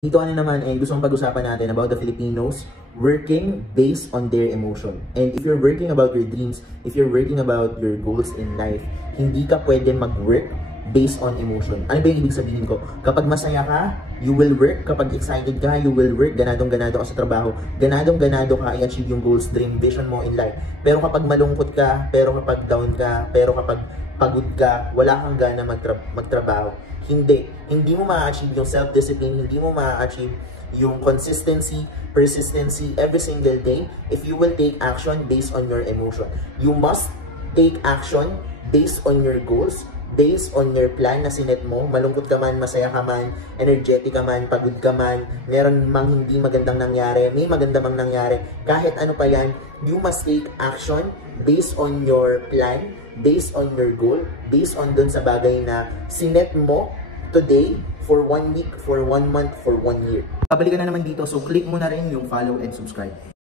Dito na naman ay gusto kong pag-usapan natin about the Filipinos working based on their emotion. And if you're working about your dreams, if you're working about your goals in life, hindi ka pwede mag-work based on emotion. Ano ba yung ibig sabihin ko? Kapag masaya ka, you will work. Kapag excited ka, you will work. Ganadong-ganado ka sa trabaho. Ganadong-ganado ka i-achieve yung goals, dream, vision mo in life. Pero kapag malungkot ka, pero kapag down ka, pero kapag pagod ka, wala kang gana magtrabaho. Hindi mo ma-achieve yung self-discipline, hindi mo ma-achieve yung consistency, persistency every single day if you will take action based on your emotion. You must take action based on your goals, based on your plan na sinet mo. Malungkot ka man, masaya ka man, energetic ka man, pagod ka man, meron mang hindi magandang nangyari, may maganda mang nangyari, kahit ano pa yan, you must take action based on your plan, based on your goal, based on dun sa bagay na sinet mo today, for 1 week, for 1 month, for 1 year. Babalikan na naman dito, so click mo na rin yung follow and subscribe.